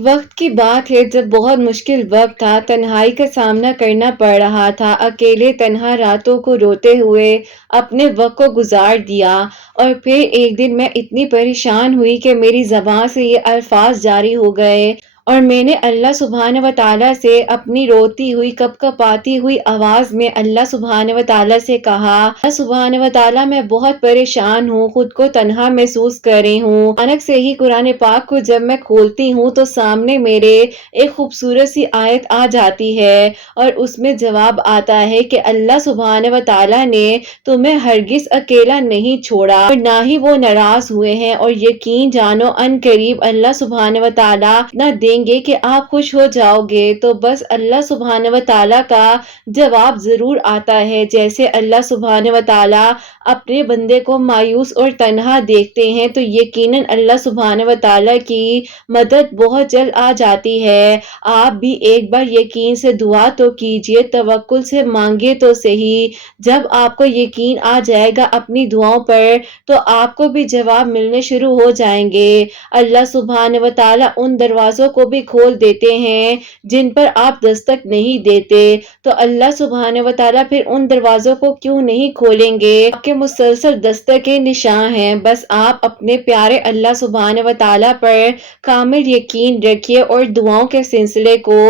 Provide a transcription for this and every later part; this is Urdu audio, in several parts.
ایک وقت کی بات ہے جب بہت مشکل وقت تھا، تنہائی کا سامنا کرنا پڑ رہا تھا۔ اکیلے تنہا راتوں کو روتے ہوئے اپنے وقت کو گزار دیا، اور پھر ایک دن میں اتنی پریشان ہوئی کہ میری زبان سے یہ الفاظ جاری ہو گئے، اور میں نے اللہ سبحانہ و تعالیٰ سے اپنی روتی ہوئی کپ کپاتی ہوئی آواز میں اللہ سبحانہ و تعالیٰ سے کہا، اللہ سبحانہ و تعالیٰ میں بہت پریشان ہوں، خود کو تنہا محسوس کر رہی ہوں۔ اچانک سے ہی قرآن پاک کو جب میں کھولتی ہوں تو سامنے میرے ایک خوبصورت سی آیت آ جاتی ہے، اور اس میں جواب آتا ہے کہ اللہ سبحانہ و تعالیٰ نے تمہیں ہرگز اکیلا نہیں چھوڑا اور نہ ہی وہ ناراض ہوئے ہیں، اور یقین جانو ان قریب اللہ سبحانہ و تعالیٰ نہ دیں گے کہ آپ خوش ہو جاؤ گے۔ تو بس اللہ سبحانہ و تعالیٰ کا جواب ضرور آتا ہے، جیسے اللہ سبحانہ و تعالیٰ اپنے بندے کو مایوس اور تنہا دیکھتے ہیں تو یقیناً اللہ سبحانہ و تعالیٰ کی مدد بہت جلد آ جاتی ہے۔ آپ بھی ایک بار یقین سے دعا تو کیجئے، توکل سے مانگے تو صحیح۔ جب آپ کو یقین آ جائے گا اپنی دعاؤں پر تو آپ کو بھی جواب ملنے شروع ہو جائیں گے۔ اللہ سبحانہ و تعالیٰ ان دروازوں کو بھی کھول دیتے ہیں جن پر آپ دستک نہیں دیتے، تو اللہ سبحانہ و تعالیٰ پھر ان دروازوں کو کیوں نہیں کھولیں گے؟ آپ کے مسلسل دستک کے نشان ہیں، بس آپ اپنے پیارے اللہ سبحانہ و تعالیٰ پر کامل یقین رکھیے اور دعاؤں کے سلسلے کو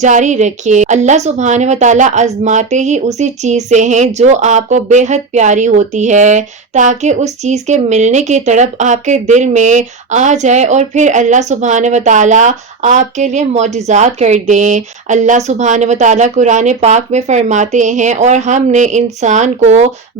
جاری رکھیے۔ اللہ سبحانہ و تعالیٰ آزماتے ہی اسی چیز سے ہیں جو آپ کو بے حد پیاری ہوتی ہے، تاکہ اس چیز کے ملنے کی تڑپ آپ کے دل میں آ جائے، اور پھر اللہ سبحانہ و تعالیٰ آپ کے لیے معجزات کر دیں۔ اللہ سبحانہ و تعالیٰ قرآن پاک میں فرماتے ہیں، اور ہم نے انسان کو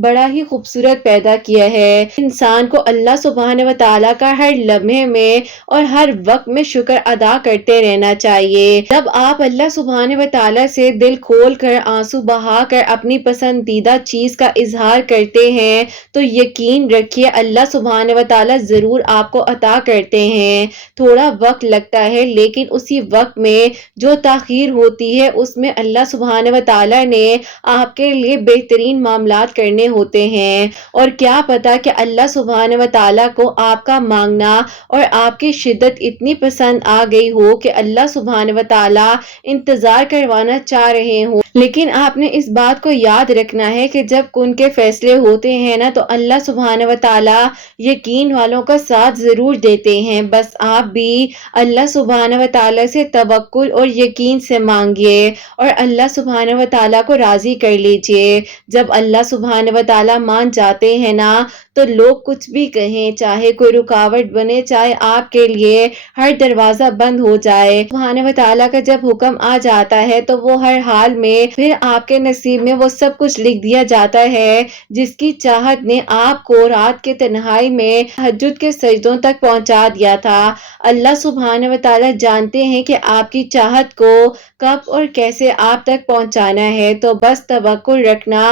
بڑا ہی خوبصورت پیدا کیا ہے۔ انسان کو اللہ سبحانہ و تعالیٰ کا ہر لمحے میں اور ہر وقت میں شکر ادا کرتے رہنا چاہیے۔ جب آپ اللہ سبحانہ و تعالیٰ سے دل کھول کر آنسو بہا کر اپنی پسندیدہ چیز کا اظہار کرتے ہیں تو یقین رکھیے اللہ سبحانہ و تعالیٰ ضرور آپ کو عطا کرتے ہیں۔ تھوڑا وقت لگتا ہے، لیکن اسی وقت میں جو تاخیر ہوتی ہے اس میں اللہ سبحانہ و تعالیٰ نے آپ کے لیے بہترین معاملات کرنے ہوتے ہیں، اور کیا پتا کہ اللہ سبحانہ و تعالیٰ کو آپ کا مانگنا اور آپ کی شدت اتنی پسند آ گئی ہو کہ اللہ سبحانہ و تعالیٰ انتظار کروانا چاہ رہے ہوں۔ لیکن آپ نے اس بات کو یاد رکھنا ہے کہ جب کن کے فیصلے ہوتے ہیں نا تو اللہ سبحانہ و تعالیٰ یقین والوں کا ساتھ ضرور دیتے ہیں۔ بس آپ بھی اللہ سبحانہ و تعالیٰ سے توکل اور یقین سے مانگیے اور اللہ سبحانہ و تعالیٰ کو راضی کر لیجئے۔ جب اللہ سبحانہ و تعالیٰ مان جاتے ہیں نا تو لوگ کچھ بھی کہیں، چاہے کوئی رکاوٹ بنے، چاہے آپ کے لیے ہر دروازہ بند ہو جائے، سبحانہ و تعالیٰ کا جب حکم آ جاتا ہے تو وہ ہر حال میں پھر آپ کے نصیب میں وہ سب کچھ لکھ دیا جاتا ہے جس کی چاہت نے آپ کو رات کے تنہائی میں تہجد کے سجدوں تک پہنچا دیا تھا۔ اللہ سبحانہ و تعالیٰ جانتے ہیں کہ آپ کی چاہت کو کب اور کیسے آپ تک پہنچانا ہے، تو بس توکل رکھنا،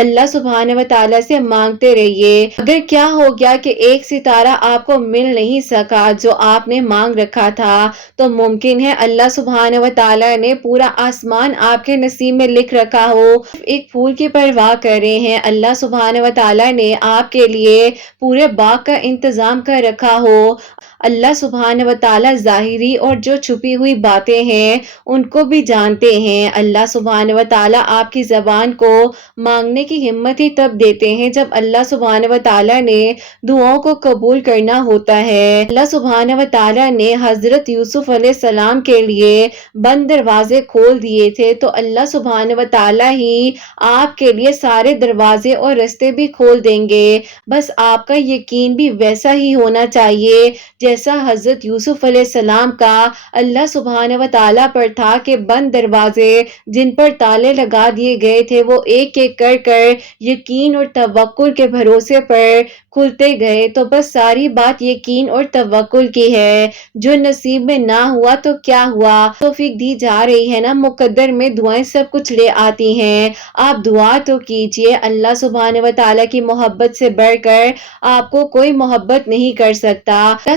اللہ سبحانہ و تعالیٰ سے مانگتے رہیے۔ اگر کیا ہو گیا کہ ایک ستارہ آپ کو مل نہیں سکا جو آپ نے مانگ رکھا تھا، تو ممکن ہے اللہ سبحانہ و تعالیٰ نے پورا آسمان آپ کے نصیب میں لکھ رکھا ہو، ایک پھول کی پرواہ کر رہے ہیں اللہ سبحانہ و تعالیٰ نے آپ کے لیے پورے باغ کا انتظام کر رکھا ہو۔ اللہ سبحانہ و تعالیٰ ظاہری اور جو چھپی ہوئی باتیں ہیں ان کو بھی جانتے ہیں۔ اللہ سبحانہ و تعالیٰ آپ کی زبان کو مانگنے کی ہمت ہی تب دیتے ہیں جب اللہ سبحانہ و تعالیٰ نے دعاؤں کو قبول کرنا ہوتا ہے۔ اللہ سبحانہ و تعالیٰ نے حضرت یوسف علیہ السلام کے لیے بند دروازے کھول دیے تھے، تو اللہ سبحانہ و تعالیٰ ہی آپ کے لیے سارے دروازے اور رستے بھی کھول دیں گے۔ بس آپ کا یقین بھی ویسا ہی ہونا چاہیے جیسا حضرت یوسف علیہ السلام کا اللہ سبحانہ و تعالیٰ پر تھا کہ بند دروازے جن پر تالے لگا دیے گئے تھے وہ ایک ایک کر یقین اور توکل کے بھروسے پر کھلتے گئے۔ تو بس ساری بات یقین اور توکل کی ہے، جو نصیب میں نہ ہوا تو کیا ہوا، توفیق دی جا رہی ہے نا، مقدر میں دعائیں سب کچھ لے آتی ہیں۔ آپ دعا تو کیجئے، اللہ سبحانہ و تعالیٰ کی محبت سے بڑھ کر آپ کو کوئی محبت نہیں کر سکتا۔ اللہ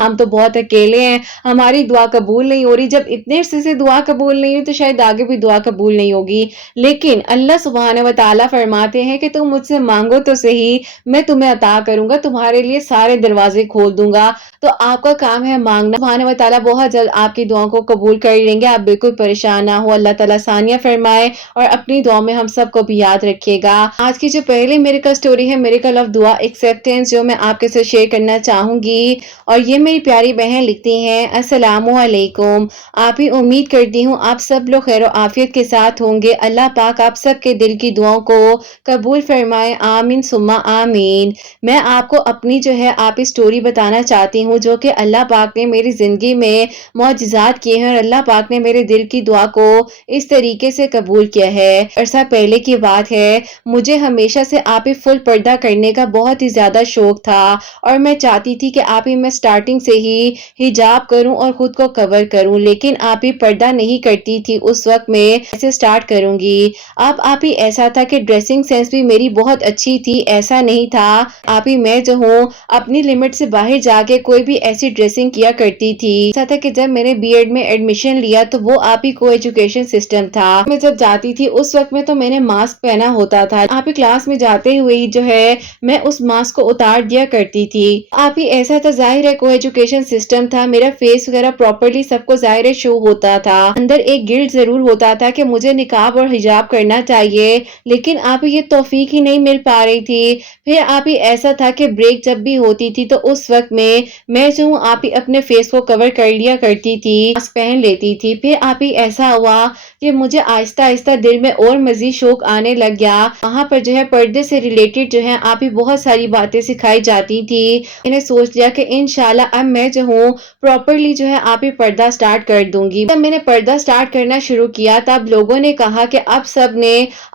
ہم تو بہت اکیلے ہیں, ہماری دعا قبول نہیں ہو رہی. جب اتنے عرصے سے دعا قبول نہیں ہوئی تو شاید آگے بھی دعا قبول نہیں ہوگی. لیکن اللہ سبحانہ و تعالیٰ فرماتے ہیں کہ تم مجھ سے مانگو تو صحیح, میں تمہیں عطا کروں گا, تمہارے لیے سارے دروازے کھول دوں گا. تو آپ کا کام ہے مانگنا. سبحانہ و تعالیٰ بہت جلد آپ کی دعاؤں کو قبول کر لیں گے. آپ بالکل پریشان نہ ہو. اللہ تعالیٰ ثانیہ فرمائے اور اپنی دعا میں ہم سب کو بھی یاد رکھیے گا. آج کی جو پہلی میریکل سٹوری ہے, میریکل آف دعا ایکسیپٹنس, جو میں آپ کے ساتھ شیئر کرنا چاہوں گی. اور یہ میری پیاری بہن لکھتی ہیں, السلام علیکم. آپ ہی امید کرتی ہوں آپ سب لوگ خیر و عافیت کے ساتھ ہوں گے. اللہ پاک آپ سب کے دل کی دعاؤں کو قبول فرمائے, آمین ثم آمین. میں آپ کو اپنی جو ہے آپ اسٹوری بتانا چاہتی ہوں, جو کہ اللہ پاک نے میری زندگی میں معجزات کیے ہیں اور اللہ پاک نے میرے دل کی دعا کو اس طریقے سے قبول کیا ہے. عرصہ پہلے کی بات ہے, مجھے ہمیشہ سے آپ ہی فل پردہ کرنے کا بہت ہی زیادہ شوق تھا اور میں چاہتی تھی کہ آپ ہی میں سٹارٹنگ سے ہی حجاب کروں اور خود کو کور کروں, لیکن آپ ہی پردہ نہیں کرتی تھی اس وقت. میں ایسے سٹارٹ کروں گی. اب آپ ہی ایسا تھا کہ ڈریسنگ سینس بھی میری بہت اچھی تھی, ایسا نہیں تھا. آپ ہی میں جو ہوں اپنی لمٹ سے باہر جا کے کوئی بھی ایسی ڈریسنگ کیا کرتی تھی. ایسا تھا کہ جب میں نے بی ایڈ میں ایڈمیشن لیا تو وہ آپ ہی کو ایجوکیشن سسٹم تھا. میں جب جاتی تھی اس وقت میں تو میں نے ماسک پہنا ہوتا تھا. آپ ہی کلاس میں جاتے ہوئے جو ہے میں اس ماسک کو اتار دیا کرتی تھی. آپ ہی ایسا تھا, ظاہر ہے کو ایجوکیشن سسٹم تھا, میرا فیس وغیرہ پراپرلی سب کو ظاہر شو ہوتا تھا. اندر ایک گلٹ ضرور ہوتا تھا کہ مجھے نقاب اور حجاب کرنا چاہیے, لیکن آپ یہ توفیق ہی نہیں مل پا رہی تھی. پھر آپ ہی ایسا تھا کہ بریک جب بھی ہوتی تھی تو اس وقت میں جو ہوں آپ ہی اپنے فیس کو کور کر لیا کرتی تھی, ماسک پہن لیتی تھی. پھر آپ ہی ایسا ہوا کہ مجھے آہستہ آہستہ دل میں اور مزید شوق آنے لگ گیا. وہاں پر جو ہے پردے سے ریلیٹڈ جو ہے آپ ہی بہت ساری باتیں سکھائی جاتی تھی. میں نے سوچ لیا کہ انشاءاللہ اب میں جو ہوں پراپرلی جو ہے آپ ہی پردہ سٹارٹ کر دوں گی. جب میں نے پردہ سٹارٹ کرنا شروع کیا تب لوگوں نے کہا کہ اب سب نے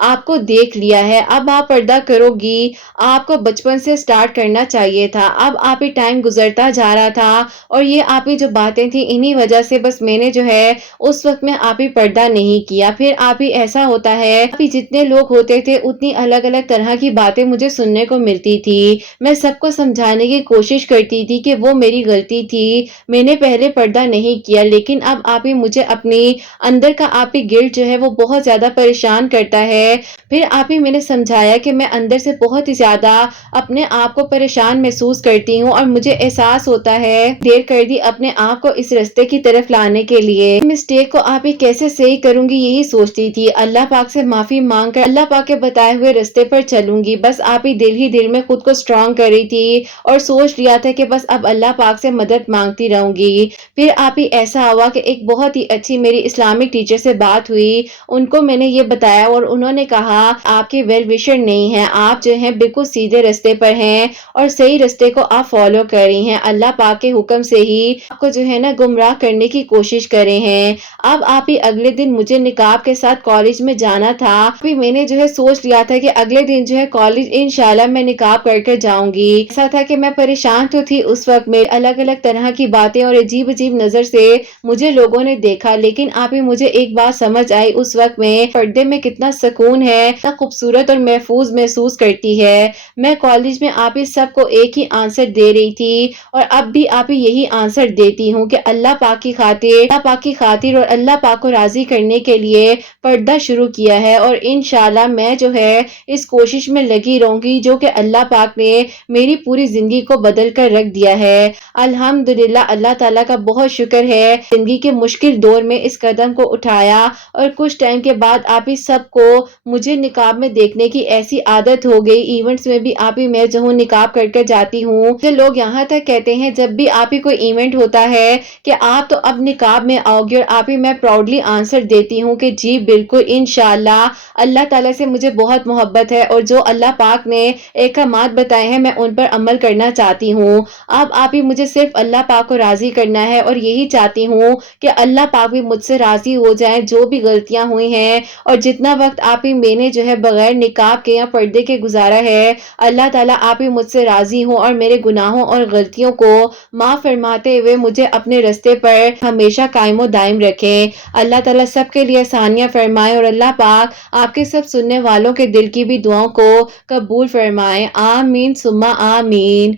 آپ کو دیکھ لیا ہے, اب آپ پردہ کرو گی, آپ کو بچپن سے سٹارٹ کرنا چاہیے تھا. اب آپ ہی ٹائم گزرتا جا رہا تھا اور یہ آپ ہی جو باتیں تھیں انہی وجہ سے بس میں نے جو ہے اس وقت میں آپ ہی پردہ نہیں کیا. پھر آپ ہی ایسا ہوتا ہے, آپ ہی جتنے لوگ ہوتے تھے اتنی الگ الگ طرح کی باتیں مجھے سننے کو ملتی تھی. میں سب کو سمجھانے کی کوشش کرتی تھی کہ وہ میری غلطی تھی, میں نے پہلے پردہ نہیں کیا. لیکن اب آپ ہی مجھے اپنی اندر کا آپ ہی گلٹ جو ہے وہ بہت زیادہ پریشان کرتا ہے. پھر آپ ہی میں نے سمجھایا کہ میں اندر سے بہت ہی زیادہ اپنے آپ کو پریشان محسوس کرتی ہوں اور مجھے احساس ہوتا ہے دیر کر دی اپنے آپ کو اس راستے کی طرف لانے کے لیے. مسٹیک کو آپ ہی کیسے صحیح کروں گی یہی سوچتی تھی. اللہ پاک سے معافی مانگ کر اللہ پاک کے بتائے ہوئے راستے پر چلوں گی. بس آپ ہی دل میں خود کو اسٹرانگ کر رہی تھی اور سوچ لیا تھا کہ بس اب اللہ پاک سے مدد مانگتی رہوں گی. پھر آپ ہی ایسا ہوا کہ ایک بہت ہی اچھی میری اسلامک ٹیچر سے بات ہوئی, ان کو میں نے یہ بتایا اور انہوں نے کہا آپ کے ویل وشر نہیں ہیں, آپ جو ہیں بالکل سیدھے راستے پر ہیں اور صحیح راستے کو آپ فالو کر رہی ہیں. اللہ پاک کے حکم سے ہی آپ کو جو ہے نا گمراہ کرنے کی کوشش کر رہے ہیں. اب آپ ہی اگلے دن مجھے نقاب کے ساتھ کالج میں جانا تھا. ابھی میں نے جو ہے سوچ لیا تھا کہ اگلے دن جو ہے کالج انشاءاللہ میں نقاب کر کے جاؤں گی. ایسا تھا کہ میں پریشان تو تھی اس وقت میں, الگ الگ طرح کی باتیں اور عجیب عجیب نظر سے مجھے لوگوں نے دیکھا. لیکن آپ ہی مجھے ایک بات سمجھ آئی اس وقت میں, پردے میں کتنا سکون ہے, کتنا خوبصورت اور محفوظ محسوس کرتی ہے. میں کالج میں آپ ہی سب کو ایک ہی آنسر دے رہی تھی اور اب بھی آپ ہی یہی آنسر دیتی ہوں کہ اللہ پاک کی خاطر اور اللہ پاک کو راضی کرنے کے لیے پردہ شروع کیا ہے. اور انشاءاللہ میں جو ہے اس کوشش میں لگی رہوں گی جو کہ اللہ پاک نے میری پوری زندگی کو بدل کر رکھ دیا ہے. الحمدللہ اللہ تعالیٰ کا بہت شکر ہے, زندگی کے مشکل دور میں اس قدم کو اٹھایا اور کچھ ٹائم کے بعد آپ ہی سب کو مجھے نقاب میں دیکھنے کی ایسی عادت ہو گئی. ایونٹس میں بھی آپ ہی میں جو ہوں نقاب کر کے جاتی ہوں. جو لوگ یہاں تک کہتے ہیں جب بھی آپ ہی کوئی ایونٹ ہوتا ہے کہ آپ تو اب نقاب میں آؤ گے, اور آپ ہی میں پراؤڈلی آنسر دیتی ہوں کہ جی بالکل انشاءاللہ اللہ تعالیٰ سے مجھے بہت محبت ہے اور جو اللہ پاک نے احکامات بتائے ہیں میں ان پر عمل کرنا چاہتی ہوں. اب آپ ہی مجھے صرف اللہ پاک کو راضی کرنا ہے اور یہی چاہتی ہوں کہ اللہ پاک بھی مجھ سے راضی ہو جائیں. جو بھی غلطیاں ہوئی ہیں اور جتنا وقت آپ ہی میں نے جو ہے بغیر نقاب کے یا پردے کے گزارا ہے, اللہ تعالیٰ آپ ہی مجھ سے راضی ہوں اور میرے گناہوں اور غلطیوں کو معاف فرماتے ہوئے مجھے اپنے راستے پر ہمیشہ قائم و دائم رکھیں. اللہ تعالیٰ سب کے لیے آسانیاں فرمائے اور اللہ پاک آپ کے سب سننے والوں کے دل کی بھی دعاؤں کو قبول فرمائے. آمین ثم آمین.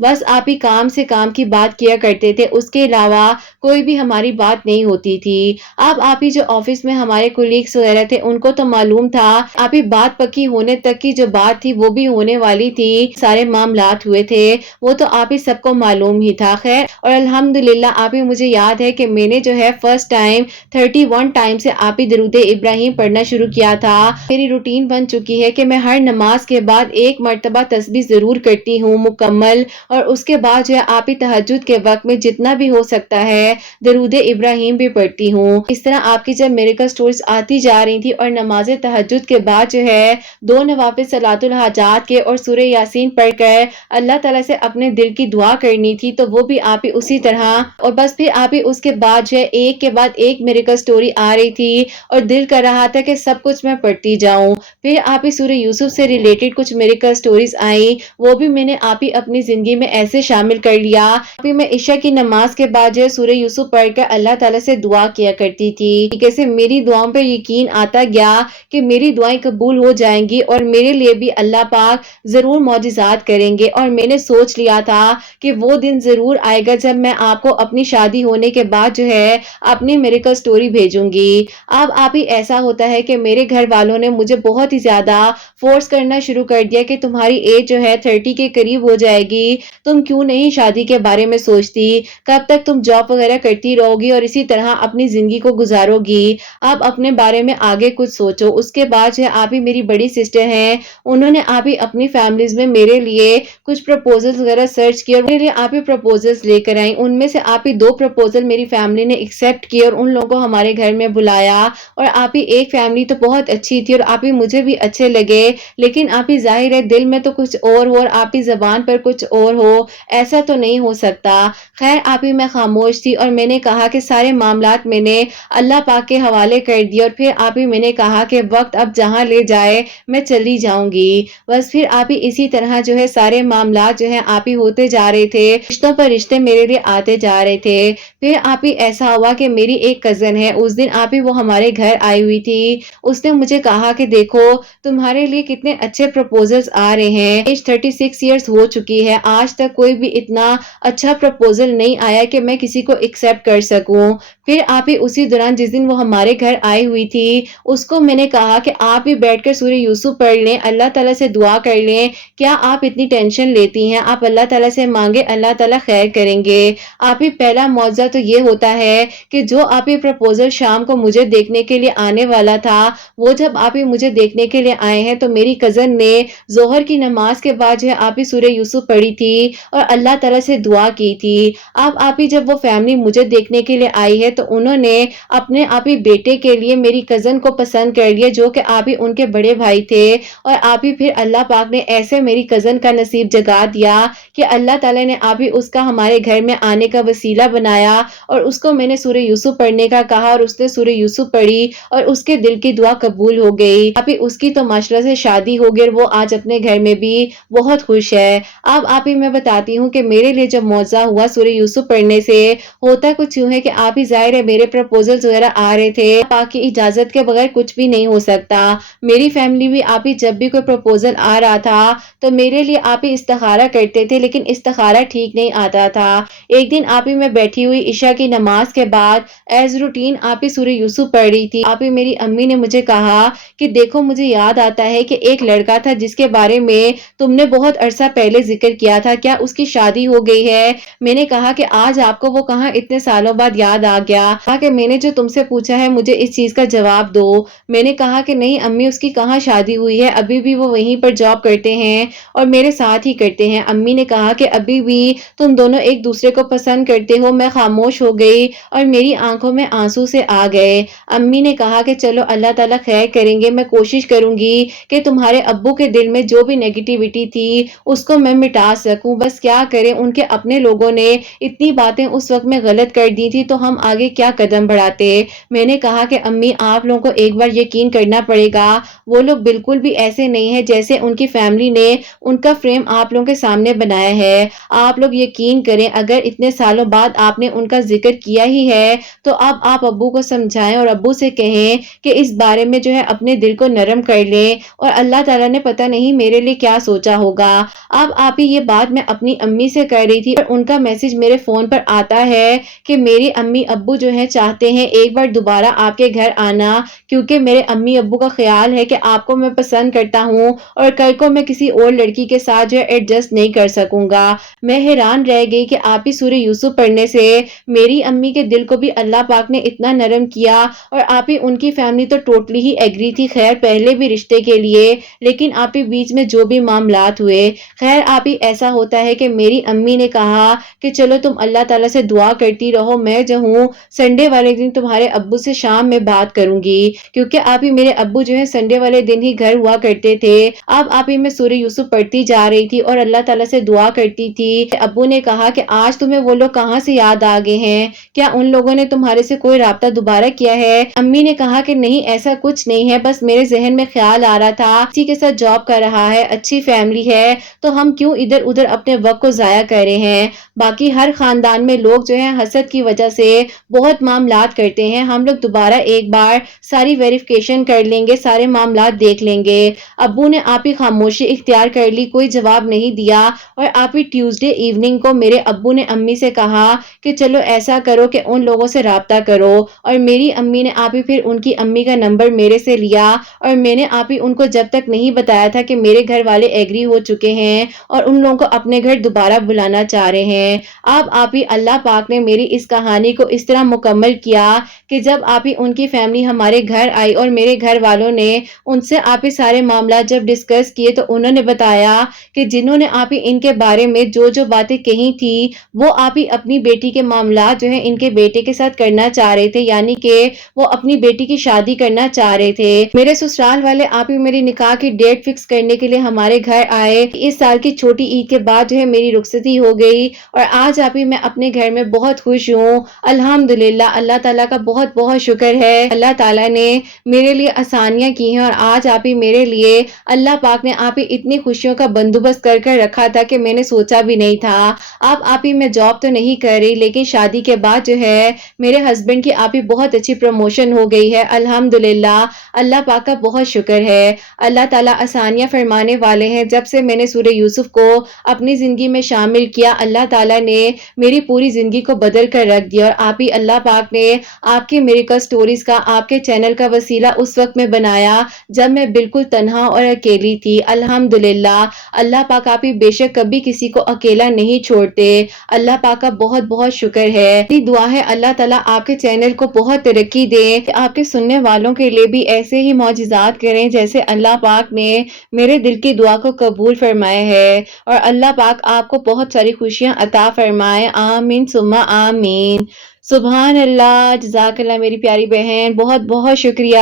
بس آپ ہی کام سے کام کی بات کیا کرتے تھے، اس کے علاوہ کوئی بھی ہماری بات نہیں ہوتی تھی۔ اب آپ ہی جو آفس میں ہمارے کولیگس وغیرہ تھے ان کو تو معلوم تھا، آپ ہی بات پکی ہونے تک کی جو بات تھی وہ بھی ہونے والی تھی، سارے معاملات ہوئے تھے، وہ تو آپ ہی سب کو معلوم ہی تھا۔ خیر اور الحمدللہ آپ ہی مجھے یاد ہے کہ میں نے جو ہے فرسٹ ٹائم 31 ٹائم سے آپ ہی درود ابراہیم پڑھنا شروع کیا تھا۔ میری روٹین بن چکی ہے کہ میں ہر نماز کے بعد ایک مرتبہ تسبیح ضرور کرتی ہوں مکمل، اور اس کے بعد جو ہے آپ ہی تہجد کے وقت میں جتنا بھی ہو سکتا ہے درود ابراہیم بھی پڑھتی ہوں۔ اس طرح آپ کی جب میریکل سٹوریز آتی جا رہی تھی اور نماز تہجد کے بعد جو ہے 2 نوافل صلاۃ الحاجات کے اور سورہ یاسین پڑھ کر اللہ تعالیٰ سے اپنے دل کی دعا کرنی تھی، تو وہ بھی آپ ہی اسی طرح، اور بس پھر آپ ہی اس کے بعد جو ہے ایک کے بعد ایک میریکل سٹوری آ رہی تھی اور دل کر رہا تھا کہ سب کچھ میں پڑھتی جاؤں۔ پھر آپ ہی سورہ یوسف سے ریلیٹڈ کچھ میریکل سٹوریز آئیں، وہ بھی میں نے آپ ہی اپنی زندگی میں ایسے شامل کر لیا۔ پھر میں عشاء کی نماز کے بعد جو ہے سورہ یوسف پڑھ کر اللہ تعالیٰ سے دعا کیا کرتی تھی۔ کیسے میری دعاؤں پہ یقین آتا گیا کہ میری دعائیں قبول ہو جائیں گی اور میرے لیے بھی اللہ پاک ضرور معجزات کریں گے، اور میں نے سوچ لیا تھا کہ وہ دن ضرور آئے گا جب میں آپ کو اپنی شادی ہونے کے بعد جو ہے اپنی میریکل سٹوری بھیجوں گی۔ اب آپ ہی ایسا ہوتا ہے کہ میرے گھر والوں نے مجھے بہت ہی زیادہ فورس کرنا شروع کر دیا کہ تمہاری ایج جو ہے 30 کے قریب ہو جائے گی، تم کیوں نہیں شادی کے بارے میں سوچتی، کب تک تم جاب وغیرہ کرتی رہو گی اور اسی طرح اپنی زندگی کو گزارو گی، اب اپنے بارے میں آگے کچھ سوچو۔ اس کے بعد جو ہے آپ ہی میری بڑی سسٹر ہیں، انہوں نے آپ ہی اپنی فیملیز میں میرے لیے کچھ پروپوزلز وغیرہ سرچ کیے اور میرے لیے آپ ہی پروپوزلز لے کر آئیں۔ ان میں سے آپ ہی 2 پروپوزل میری فیملی نے ایکسیپٹ کیے اور ان لوگوں کو ہمارے گھر میں بلایا، اور آپ ہی ایک فیملی تو بہت اچھی تھی اور آپ ہی مجھے بھی اچھے لگے، لیکن آپ ہی ظاہر ہے دل میں تو کچھ اور ہو اور آپ ہی زبان پر کچھ اور ہو، ایسا تو نہیں ہو سکتا۔ خیر آپ ہی میں خاموش تھی اور میں نے کہا کہ سارے معاملات میں نے اللہ پاک کے حوالے کر دیے، اور پھر آپ ہی میں نے کہا کہ وقت اب جہاں لے جائے میں چلی جاؤں گی۔ بس پھر آپ ہی اسی طرح جو ہے سارے معاملات جو ہیں آپ ہی ہوتے جا رہے تھے، رشتوں پر رشتے میرے لیے آتے جا رہے تھے۔ پھر آپ ہی ایسا ہوا کہ میری ایک کزن ہے، اس دن آپ ہی وہ ہمارے گھر آئی ہوئی تھی، اس نے مجھے کہا کہ دیکھو تمہارے لیے کتنے اچھے پروپوزلز آ رہے ہیں، ایج 36 ایئرز ہو چکی ہے، آج تک کوئی بھی اتنا اچھا پروپوزل نہیں آیا کہ میں کسی کو ایکسیپٹ کر سکوں۔ پھر آپ ہی اسی دوران جس دن وہ ہمارے گھر آئی ہوئی تھی، اس کو میں نے کہا کہ آپ ہی بیٹھ کر سورہ یوسف پڑھ لیں، اللہ تعالیٰ سے دعا کر لیں، کیا آپ اتنی ٹینشن لیتی ہیں، آپ اللہ تعالیٰ سے مانگے، اللہ تعالیٰ خیر کریں گے۔ آپ ہی پہلا معجزہ تو یہ ہوتا ہے کہ جو آپ ہی پروپوزل شام کو مجھے دیکھنے کے لیے آنے والا تھا، وہ جب آپ ہی مجھے دیکھنے کے لیے آئے ہیں تو میری کزن نے ظہر کی نماز کے بعد جو ہے آپ ہی سورہ یوسف پڑھی تھی اور اللہ تعالیٰ سے دعا کی تھی۔ اب آپ ہی جب وہ فیملی مجھے دیکھنے کے لیے آئی ہے تو انہوں نے اپنے آپ ہی بیٹے کے لیے میری کزن کو پسند کر لیا، جو کہ آپ ہی ان کے بڑے بھائی تھے، اور آپ ہی پھر اللہ پاک نے ایسے میری کزن کا نصیب جگا دیا کہ اللہ تعالیٰ نے آپ ہی اس کا ہمارے گھر میں آنے کا وسیلہ بنایا، اور اس کو میں نے سورہ یوسف پڑھنے کا کہا اور اس نے سورہ یوسف پڑھی اور اس کے دل کی دعا قبول ہو گئی۔ ابھی اس کی تو ماشاءاللہ سے شادی ہو گئی اور وہ آج اپنے گھر میں بھی بہت خوش ہے۔ اب آپ ہی میں بتاتی ہوں کہ میرے لیے جب معجزہ ہوا سورہ یوسف پڑھنے سے، ہوتا کچھ یوں ہے کہ آپ ہی ظاہر ہے میرے پروپوزلز وغیرہ آ رہے تھے، پاک کی اجازت کے بغیر کچھ بھی نہیں ہو سکتا۔ میری فیملی بھی آپ ہی جب بھی کوئی پروپوزل آ رہا تھا تو میرے لیے آپ ہی استخارہ کرتے تھے، لیکن استخارہ ٹھیک نہیں آتا تھا۔ ایک دن آپ ہی میں بیٹھی ہوئی عشاء کی نماز کے بعد ایز روٹین آپ ہی سورہ یوسف پڑھ رہی تھی، آپ ہی میری امی نے مجھے کہا کہ دیکھو مجھے یاد آتا ہے کہ ایک لڑکا تھا جس کے بارے میں تم نے بہت عرصہ پہلے ذکر کیا تھا، کیا اس کی شادی ہو گئی ہے؟ میں نے کہا کہ آج آپ کو وہ کہاں اتنے سالوں بعد یاد آ گیا، کہا کہ میں نے جو تم سے پوچھا ہے مجھے اس چیز کا جواب دو۔ میں نے کہا کہ نہیں امی، اس کی کہاں شادی ہوئی ہے، ابھی بھی وہ وہیں پر جاب کرتے ہیں اور میرے ساتھ ہی کرتے ہیں۔ امی نے کہا کہ ابھی بھی تم دونوں ایک دوسرے کو پسند کرتے ہو۔ میں خاموش ہو گئی اور میری آنکھوں میں آنسو سے آ گئے۔ امی نے کہا کہ چلو اللہ تعالیٰ خیر کریں گے، میں کوشش کروں گی کہ تمہارے ابو کے دل میں جو بھی نیگیٹیوٹی تھی اس کو میں مٹا سکوں، بس کیا کریں ان کے اپنے لوگوں نے اتنی باتیں اس وقت میں غلط کر دی تھی تو ہم آگے کیا قدم بڑھاتے۔ میں نے کہا کہ امی آپ لوگوں کو ایک بار یقین کرنا پڑے گا، وہ لوگ بالکل بھی ایسے نہیں ہیں جیسے ان کی فیملی نے ان کا فریم آپ لوگوں کے سامنے بنایا ہے۔ آپ لوگ یقین کریں، اگر اتنے سالوں بعد آپ نے ان کا ذکر کیا ہی ہے تو اب آپ ابو کو سمجھائیں اور ابو سے کہیں کہ اس بارے میں جو ہے اپنے دل کو نرم کر لیں، اور اللہ تعالیٰ نے پتہ نہیں میرے میرے لیے کیا سوچا ہوگا۔ اب آپ ہی یہ بات میں اپنی امی سے کر رہی تھی اور ان کا میسج میرے فون پر آتا ہے کہ میری امی ابو جو ہے چاہتے ہیں ایک بار دوبارہ آپ کے گھر آنا، کیونکہ میرے امی ابو کا خیال ہے کہ آپ کو میں پسند کرتا ہوں اور کل کو میں کسی اور لڑکی کے ساتھ جو ہے ایڈجسٹ نہیں کر سکوں گا۔ میں حیران رہ گئی کہ آپ ہی سورہ یوسف پڑھنے سے میری امی کے دل کو بھی اللہ پاک نے اتنا نرم کیا، اور آپ ہی ان کی فیملی تو ٹوٹلی ہی ایگری تھی خیر پہلے بھی رشتے کے لیے، لیکن آپ ہی بیچ میں جو بھی معاملات ہوئے، خیر آپ ہی ایسا ہوتا ہے کہ میری امی نے کہا کہ چلو تم اللہ تعالیٰ سے دعا کرتی رہو، میں جو ہوں سنڈے والے دن تمہارے ابو سے شام میں بات کروں گی، کیونکہ آپ ہی میرے ابو جو ہے سنڈے والے دن ہی گھر ہوا کرتے تھے۔ اب آپ ہی میں سورہ یوسف پڑھتی جا رہی تھی اور اللہ تعالیٰ سے دعا کرتی تھی۔ ابو نے کہا کہ آج تمہیں وہ لوگ کہاں سے یاد آ گئے ہیں، کیا ان لوگوں نے تمہارے سے کوئی رابطہ دوبارہ کیا ہے؟ امی نے کہا کہ نہیں ایسا کچھ نہیں ہے، بس میرے ذہن میں خیال آ رہا تھا کسی کے ساتھ جاب کر رہا ہے، اچھی فیملی ہے، تو ہم کیوں ادھر ادھر اپنے وقت کو ضائع کر رہے ہیں۔ باقی ہر خاندان میں لوگ جو ہے حسد کی وجہ سے بہت معاملات کرتے ہیں، ہم لوگ دوبارہ ایک بار ساری ویریفیکیشن کر لیں گے، سارے معاملات دیکھ لیں گے۔ ابو نے آپ ہی خاموشی اختیار کر لی، کوئی جواب نہیں دیا، اور آپ ہی ٹیوزڈے ایوننگ کو میرے ابو نے امی سے کہا کہ چلو ایسا کرو کہ ان لوگوں سے رابطہ کرو، اور میری امی نے آپ ہی پھر ان کی امی کا نمبر میرے سے لیا، اور میں نے آپ ہی ان کو جب تک نہیں بتایا تھا کہ میرے گھر والے ایگری ہو چکے ہیں اور ان لوگوں کو اپنے گھر دوبارہ بلانا چاہ رہے ہیں۔ اب آپ ہی اللہ پاک نے میری اس کہانی کو اس طرح مکمل کیا کہ جب آپ ہی ان کی فیملی ہمارے گھر آئی اور میرے گھر والوں نے ان سے آپ ہی سارے معاملات جب ڈسکس کیے تو انہوں نے بتایا کہ جنہوں نے آپ ہی ان کے بارے میں جو جو باتیں کہی تھی وہ آپ ہی اپنی بیٹی کے معاملات جو ہیں ان کے بیٹے کے ساتھ کرنا چاہ رہے تھے، یعنی کہ وہ اپنی بیٹی کی شادی کرنا چاہ رہے تھے۔ میرے سسرال والے آپ ہی میری نکاح کی ڈیٹ فکس کرنے کے لیے ہمارے گھر آئے۔ اس سال کی چھوٹی عید کے بعد جو ہے میری رخصتی ہو گئی، اور آج آپ ہی میں اپنے گھر میں بہت خوش ہوں الحمدللہ۔ اللہ تعالیٰ کا بہت بہت شکر ہے، اللہ تعالیٰ نے میرے لیے آسانیاں کی ہیں، اور آج آپ ہی میرے لیے اللہ پاک نے آپ ہی اتنی خوشیوں کا بندوبست کر کر رکھا تھا کہ میں نے سوچا بھی نہیں تھا۔ اب آپ ہی میں جاب تو نہیں کر رہی، لیکن شادی کے بعد جو ہے میرے ہسبینڈ کی آپ ہی بہت اچھی پروموشن ہو گئی ہے الحمدللہ، اللہ پاک کا بہت شکر ہے۔ اللہ تعالیٰ آسانیاں فرمانے والے ہیں۔ جب سے میں نے سورہ یوسف کو اپنی زندگی میں شامل کیا، اللہ تعالیٰ نے میری پوری زندگی کو بدل کر رکھ دیا، اور آپ ہی اللہ پاک نے آپ کے میریکل سٹوریز کا، آپ کے چینل کا وسیلہ اس وقت میں بنایا جب میں بالکل تنہا اور اکیلی تھی الحمدللہ۔ اللہ پاک آپ ہی بے شک کبھی کسی کو اکیلا نہیں چھوڑتے، اللہ پاک کا بہت بہت شکر ہے۔ میری دعا ہے اللہ تعالیٰ آپ کے چینل کو بہت ترقی دے، آپ کے سننے والوں کے لیے بھی ایسے ہی معجزات کریں جیسے اللہ پاک نے میرے دل کی دعا کو قبول فرمائے ہے، اور اللہ پاک آپ کو بہت ساری خوشیاں عطا فرمائے، آمین ثم آمین۔ سبحان اللہ، جزاک اللہ میری پیاری بہن، بہت بہت شکریہ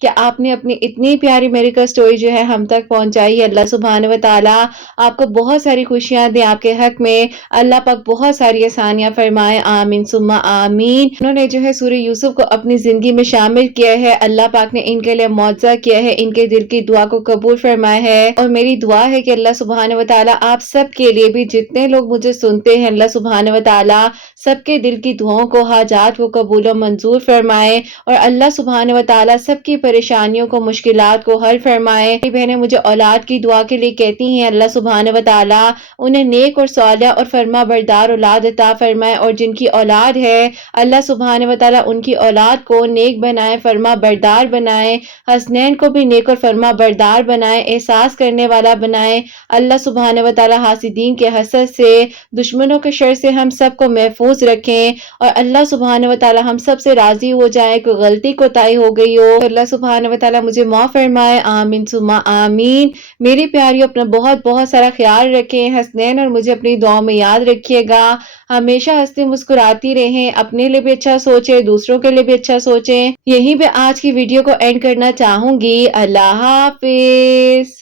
کہ آپ نے اپنی اتنی پیاری میریکل سٹوری جو ہے ہم تک پہنچائی ہے۔ اللہ سبحانہ و تعالیٰ آپ کو بہت ساری خوشیاں دیں، آپ کے حق میں اللہ پاک بہت ساری آسانیاں فرمائے، آمین ثم آمین۔ انہوں نے جو ہے سورہ یوسف کو اپنی زندگی میں شامل کیا ہے، اللہ پاک نے ان کے لیے معجزہ کیا ہے، ان کے دل کی دعا کو قبول فرمایا ہے، اور میری دعا ہے کہ اللہ سبحانہ و تعالیٰ آپ سب کے لیے بھی، جتنے لوگ مجھے سنتے ہیں، اللہ سبحانہ و تعالیٰ سب کے دل کی دعاؤں کو، حاجات کو قبول و منظور فرمائے، اور اللہ سبحانہ و تعالیٰ سب کی پریشانیوں کو، مشکلات کو حل فرمائے۔ میری بہنیں مجھے اولاد کی دعا کے لیے کہتی ہیں اللہ سبحانہ و تعالیٰ انہیں نیک اور صالح اور فرما بردار اولاد عطا فرمائے، اور جن کی اولاد ہے اللہ سبحانہ و تعالیٰ ان کی اولاد کو نیک بنائے، فرما بردار بنائے، حسنین کو بھی نیک اور فرما بردار بنائے، احساس کرنے والا بنائے۔ اللہ سبحانہ و تعالیٰ حاسدین کے حسد سے، دشمنوں کے شر سے ہم سب کو محفوظ رکھیں، اور اللہ سبحانہ و تعالیٰ ہم سب سے راضی ہو جائے، کوئی غلطی کوتاہی ہو گئی ہو تو اللہ سبحانہ و تعالیٰ مجھے معاف فرمائے، آمین ثم آمین۔ میری پیاریوں اپنا بہت بہت سارا خیال رکھیں، حسنین اور مجھے اپنی دعاؤں میں یاد رکھیے گا، ہمیشہ ہنستی مسکراتی رہیں، اپنے لیے بھی اچھا سوچیں، دوسروں کے لیے بھی اچھا سوچیں۔ یہیں پہ آج کی ویڈیو کو اینڈ کرنا چاہوں گی، اللہ حافظ۔